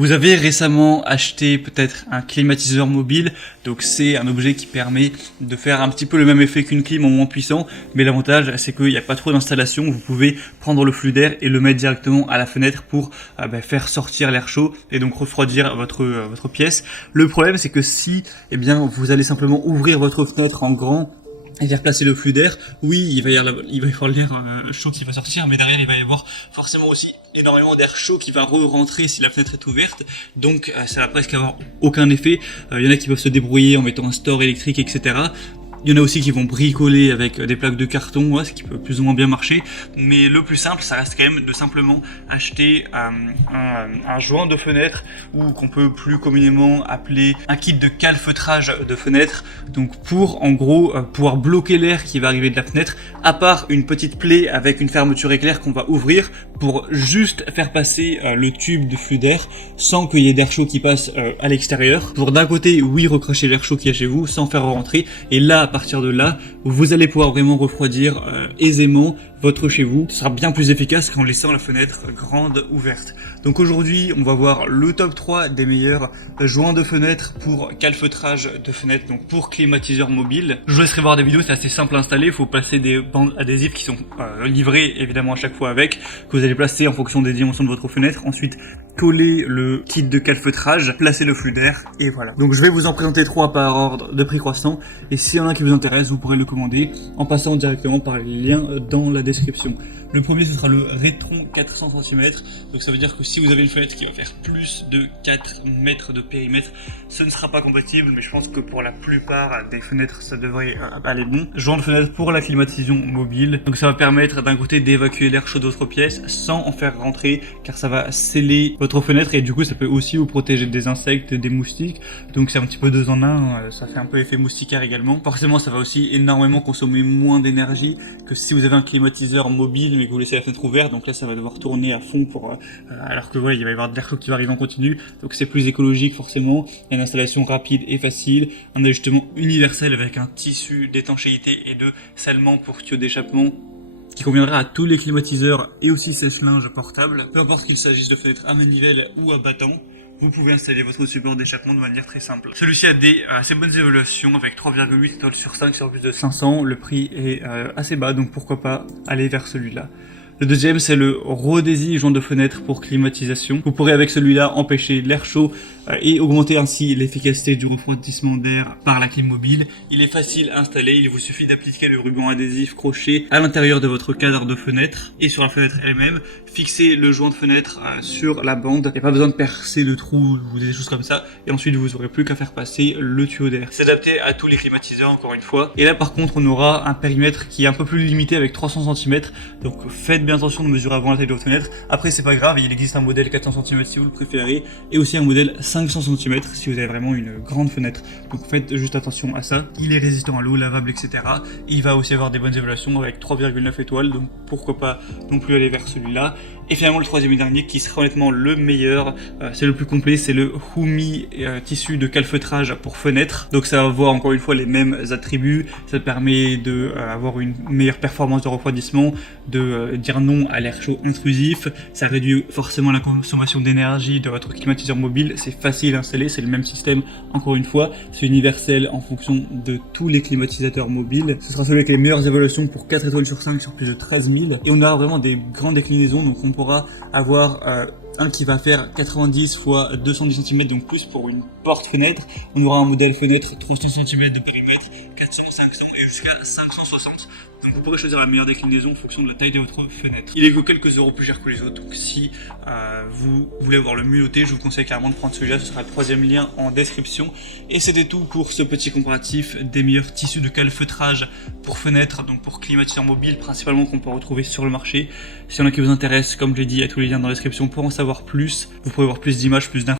Vous avez récemment acheté peut-être un climatiseur mobile, donc c'est un objet qui permet de faire un petit peu le même effet qu'une clim en moins puissant, mais l'avantage c'est qu'il n'y a pas trop d'installation, vous pouvez prendre le flux d'air et le mettre directement à la fenêtre pour faire sortir l'air chaud et donc refroidir votre pièce. Le problème c'est que si vous allez simplement ouvrir votre fenêtre en grand et faire placer le flux d'air, oui, il va y avoir l'air chaud qui va sortir, mais derrière il va y avoir forcément aussi énormément d'air chaud qui va re-rentrer si la fenêtre est ouverte, donc ça va presque avoir aucun effet. Il y en a qui peuvent se débrouiller en mettant un store électrique, etc. Il y en a aussi qui vont bricoler avec des plaques de carton, ce qui peut plus ou moins bien marcher. Mais le plus simple, ça reste quand même de simplement acheter un joint de fenêtre, ou qu'on peut plus communément appeler un kit de calfeutrage de fenêtre. Donc pour en gros pouvoir bloquer l'air qui va arriver de la fenêtre, à part une petite plaie avec une fermeture éclair qu'on va ouvrir pour juste faire passer le tube de flux d'air sans qu'il y ait d'air chaud qui passe à l'extérieur. Pour d'un côté, oui, recracher l'air chaud qu'il y a chez vous sans faire rentrer. Et là, à partir de là, vous allez pouvoir vraiment refroidir aisément votre chez vous. Ce sera bien plus efficace qu'en laissant la fenêtre grande ouverte. Donc aujourd'hui, on va voir le top 3 des meilleurs joints de fenêtre pour calfeutrage de fenêtre, donc pour climatiseur mobile. Je vous laisserai voir des vidéos, c'est assez simple à installer. Il faut passer des bandes adhésives qui sont livrées évidemment à chaque fois avec, que vous allez placer en fonction des dimensions de votre fenêtre. Ensuite, coller le kit de calfeutrage, placer le flux d'air et voilà. Donc je vais vous en présenter 3 par ordre de prix croissant, et s'il y en a un qui vous intéresse, vous pourrez le commander en passant directement par les liens dans la description. Le premier, ce sera le Retron 400 cm, donc ça veut dire que si vous avez une fenêtre qui va faire plus de 4 mètres de périmètre, ce ne sera pas compatible, mais je pense que pour la plupart des fenêtres, ça devrait aller bon. Joint de fenêtre pour la climatisation mobile, donc ça va permettre d'un côté d'évacuer l'air chaud de votre pièce sans en faire rentrer, car ça va sceller votre fenêtre, et du coup ça peut aussi vous protéger des insectes, des moustiques, donc c'est un petit peu 2 en 1, ça fait un peu effet moustiquaire également. Forcément ça va aussi énormément consommer moins d'énergie que si vous avez un climatiseur mobile mais que vous laissez la fenêtre ouverte, donc là ça va devoir tourner à fond pour alors que voilà, il va y avoir de l'air chaud qui va arriver en continu, donc c'est plus écologique forcément. Il y a une installation rapide et facile, un ajustement universel avec un tissu d'étanchéité et de scellement pour tuyaux d'échappement qui conviendra à tous les climatiseurs et aussi sèche-linge portable. Peu importe qu'il s'agisse de fenêtres à manivelle ou à battant, vous pouvez installer votre support d'échappement de manière très simple. Celui-ci a des assez bonnes évaluations avec 3,8 étoiles sur 5 sur plus de 500. Le prix est assez bas, donc pourquoi pas aller vers celui-là. Le deuxième, c'est le Rodesi joint de fenêtre pour climatisation. Vous pourrez avec celui-là empêcher l'air chaud et augmenter ainsi l'efficacité du refroidissement d'air par la clim mobile. Il est facile à installer, il vous suffit d'appliquer le ruban adhésif crochet à l'intérieur de votre cadre de fenêtre et sur la fenêtre elle-même. Fixez le joint de fenêtre sur la bande, il n'y a pas besoin de percer le trou ou des choses comme ça, et ensuite vous n'aurez plus qu'à faire passer le tuyau d'air. C'est adapté à tous les climatiseurs encore une fois. Et là par contre on aura un périmètre qui est un peu plus limité avec 300 cm, donc faites bien attention de mesurer avant la taille de votre fenêtre. Après c'est pas grave, il existe un modèle 400 cm si vous le préférez, et aussi un modèle 500 cm si vous avez vraiment une grande fenêtre. Donc faites juste attention à ça. Il est résistant à l'eau, lavable, etc. Il va aussi avoir des bonnes évaluations avec 3,9 étoiles, donc pourquoi pas non plus aller vers celui-là. Et finalement le troisième et dernier qui sera honnêtement le meilleur, c'est le plus complet, c'est le Humi tissu de calfeutrage pour fenêtre. Donc ça va avoir encore une fois les mêmes attributs, ça permet de avoir une meilleure performance de refroidissement, de dire non à l'air chaud intrusif, ça réduit forcément la consommation d'énergie de votre climatiseur mobile, c'est facile à installer, c'est le même système encore une fois, c'est universel en fonction de tous les climatisateurs mobiles. Ce sera celui avec les meilleures évaluations pour 4 étoiles sur 5 sur plus de 13 000, et on a vraiment des grandes déclinaisons, donc on pourra avoir un qui va faire 90 x 210 cm, donc plus pour une porte-fenêtre. On aura un modèle fenêtre 300 cm de périmètre, 400, 500 et jusqu'à 560. Donc vous pourrez choisir la meilleure déclinaison en fonction de la taille de votre fenêtre. Il est que quelques euros plus cher que les autres, donc si vous voulez avoir le mieux noté, je vous conseille clairement de prendre celui-là, ce sera le troisième lien en description. Et c'était tout pour ce petit comparatif des meilleurs tissus de calfeutrage pour fenêtres, donc pour climatiseurs mobiles principalement, qu'on peut retrouver sur le marché. S'il y en a qui vous intéressent, comme je l'ai dit, il y a tous les liens dans la description pour en savoir plus. Vous pourrez voir plus d'images, plus d'informations